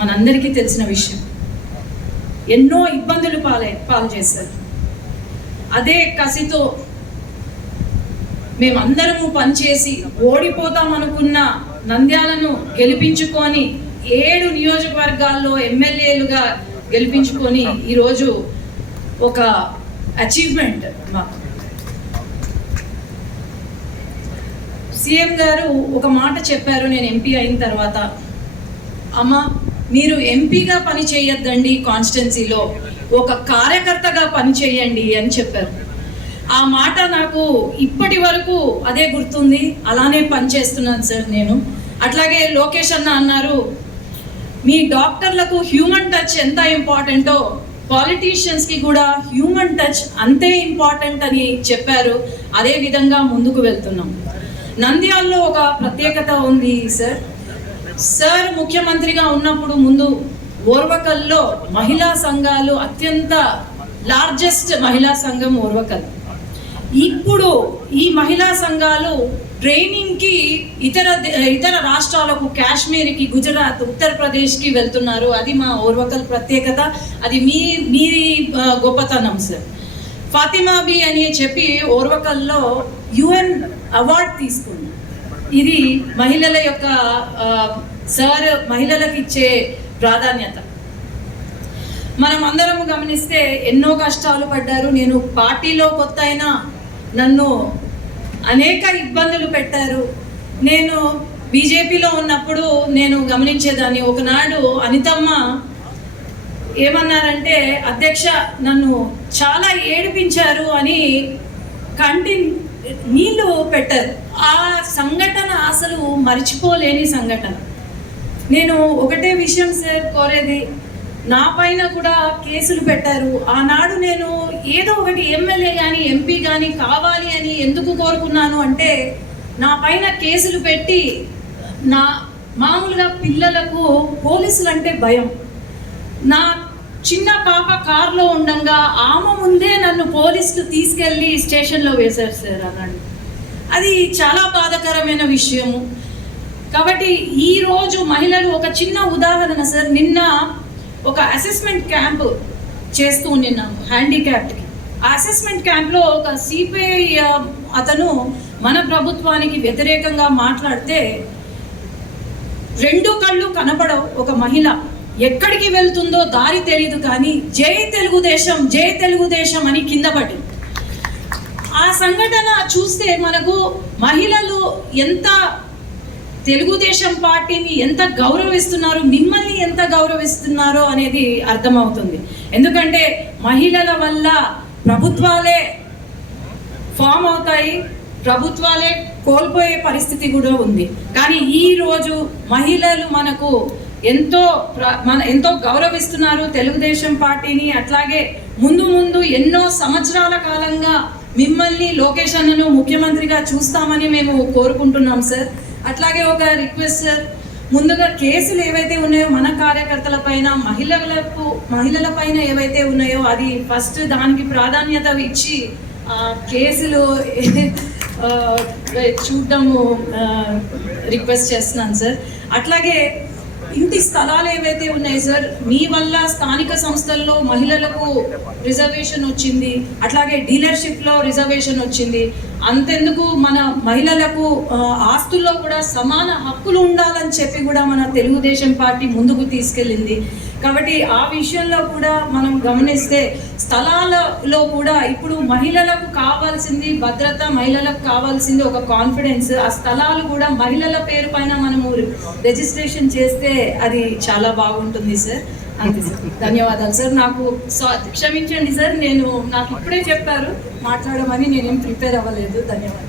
మనందరికీ తెలిసిన విషయం. ఎన్నో ఇబ్బందులు పాలు చేశారు. అదే కసితో మేమందరము పనిచేసి ఓడిపోతామనుకున్న నంద్యాలను గెలిపించుకొని 7 నియోజకవర్గాల్లో ఎమ్మెల్యేలుగా గెలిపించుకొని ఈరోజు ఒక అచీవ్మెంట్ మాకు. సీఎం గారు ఒక మాట చెప్పారు నేను ఎంపీ అయిన తర్వాత, అమ్మ మీరు ఎంపీగా పని చేయొద్దండి, కాన్స్టిట్యున్సీలో ఒక కార్యకర్తగా పని చేయండి అని చెప్పారు. ఆ మాట నాకు ఇప్పటి వరకు అదే గుర్తుంది, అలానే పనిచేస్తున్నాను సార్ నేను. అట్లాగే లోకేష్ అన్న అన్నారు, మీ డాక్టర్లకు హ్యూమన్ టచ్ ఎంత ఇంపార్టెంటో పాలిటీషియన్స్కి కూడా హ్యూమన్ టచ్ అంతే ఇంపార్టెంట్ అని చెప్పారు. అదే విధంగా ముందుకు వెళ్తున్నాం. నంద్యాలలో ఒక ప్రత్యేకత ఉంది సార్ ముఖ్యమంత్రిగా ఉన్నప్పుడు ముందు ఓర్వకల్లో మహిళా సంఘాలు అత్యంత లార్జెస్ట్ మహిళా సంఘం ఓర్వకల్. ఇప్పుడు ఈ మహిళా సంఘాలు ట్రైనింగ్కి ఇతర రాష్ట్రాలకు, కాశ్మీర్కి, గుజరాత్, ఉత్తరప్రదేశ్కి వెళ్తున్నారు. అది మా ఓర్వకల్ ప్రత్యేకత, అది మీ గొప్పతనం సార్. ఫాతిమాబీ అని చెప్పి ఓర్వకల్లో UN అవార్డు తీసుకుంది. ఇది మహిళల యొక్క సార్ మహిళలకు ఇచ్చే ప్రాధాన్యత. మనం అందరం గమనిస్తే ఎన్నో కష్టాలు పడ్డారు. నేను పార్టీలో కొత్త అయినా నన్ను అనేక ఇబ్బందులు పెట్టారు. నేను బీజేపీలో ఉన్నప్పుడు నేను గమనించేదాన్ని. ఒకనాడు అనితమ్మ ఏమన్నారంటే, అధ్యక్ష నన్ను చాలా ఏడిపించారు అని కంటి నీళ్ళు పెట్టారు. ఆ సంఘటన అసలు మర్చిపోలేని సంఘటన. నేను ఒకటే విషయం సార్ కోరేది, నా పైన కూడా కేసులు పెట్టారు. ఆనాడు నేను ఏదో ఒకటి ఎమ్మెల్యే కానీ ఎంపీ కానీ కావాలి అని ఎందుకు కోరుకున్నాను అంటే, నా పైన కేసులు పెట్టి నా మామూలుగా పిల్లలకు పోలీసులు అంటే భయం. నా చిన్న పాప కారులో ఉండగా ఆమె ముందే నన్ను పోలీసులు తీసుకెళ్ళి స్టేషన్లో వేశారు సార్ అన్నాడు. అది చాలా బాధాకరమైన విషయము. కాబట్టి ఈరోజు మహిళలు ఒక చిన్న ఉదాహరణ సార్, నిన్న ఒక అసెస్మెంట్ క్యాంప్ చేస్తూ ఉన్నాము హ్యాండిక్యాప్డ్కి. ఆ అసెస్మెంట్ క్యాంప్లో ఒక సిపిఐ అతను మన ప్రభుత్వానికి వ్యతిరేకంగా మాట్లాడితే 2 కళ్ళు కనపడవు. ఒక మహిళ ఎక్కడికి వెళ్తుందో దారి తెలియదు కానీ జై తెలుగుదేశం జై తెలుగుదేశం అని కింద పడింది. ఆ సంఘటన చూస్తే మనకు మహిళలు ఎంత తెలుగుదేశం పార్టీని ఎంత గౌరవిస్తున్నారు, మిమ్మల్ని ఎంత గౌరవిస్తున్నారో అనేది అర్థమవుతుంది. ఎందుకంటే మహిళల వల్ల ప్రభుత్వాలే ఫామ్ అవుతాయి, ప్రభుత్వాలే కోల్పోయే పరిస్థితి కూడా ఉంది. కానీ ఈరోజు మహిళలు మనకు ఎంతో గౌరవిస్తున్నారు తెలుగుదేశం పార్టీని. అట్లాగే ముందు ఎన్నో సంవత్సరాల కాలంగా మిమ్మల్ని లోకేష్ అన్నను ముఖ్యమంత్రిగా చూస్తామని మేము కోరుకుంటున్నాం సార్. అట్లాగే ఒక రిక్వెస్ట్ సార్, ముందుగా కేసులు ఏవైతే ఉన్నాయో మన కార్యకర్తల పైన, మహిళల పైన ఏవైతే ఉన్నాయో అది ఫస్ట్ దానికి ప్రాధాన్యత ఇచ్చి కేసులు చూడటము రిక్వెస్ట్ చేస్తున్నాను సార్. అట్లాగే ఇంటి స్థలాలు ఏవైతే ఉన్నాయి సార్, మీ వల్ల స్థానిక సంస్థల్లో మహిళలకు రిజర్వేషన్ వచ్చింది, అట్లాగే డీలర్షిప్లో రిజర్వేషన్ వచ్చింది. అంతెందుకు మన మహిళలకు ఆస్తుల్లో కూడా సమాన హక్కులు ఉండాలని చెప్పి కూడా మన తెలుగుదేశం పార్టీ ముందుకు తీసుకెళ్ళింది. కాబట్టి ఆ విషయంలో కూడా మనం గమనిస్తే స్థలాలలో కూడా ఇప్పుడు మహిళలకు కావాల్సింది భద్రత, మహిళలకు కావాల్సింది ఒక కాన్ఫిడెన్స్. ఆ స్థలాలు కూడా మహిళల పేరు పైన మనము రిజిస్ట్రేషన్ చేస్తే అది చాలా బాగుంటుంది సార్. అంతే సార్, ధన్యవాదాలు సార్. నాకు క్షమించండి సార్, నాకు ఇప్పుడే చెప్పారు మాట్లాడమని, నేనేం ప్రిపేర్ అవ్వలేదు. ధన్యవాదాలు.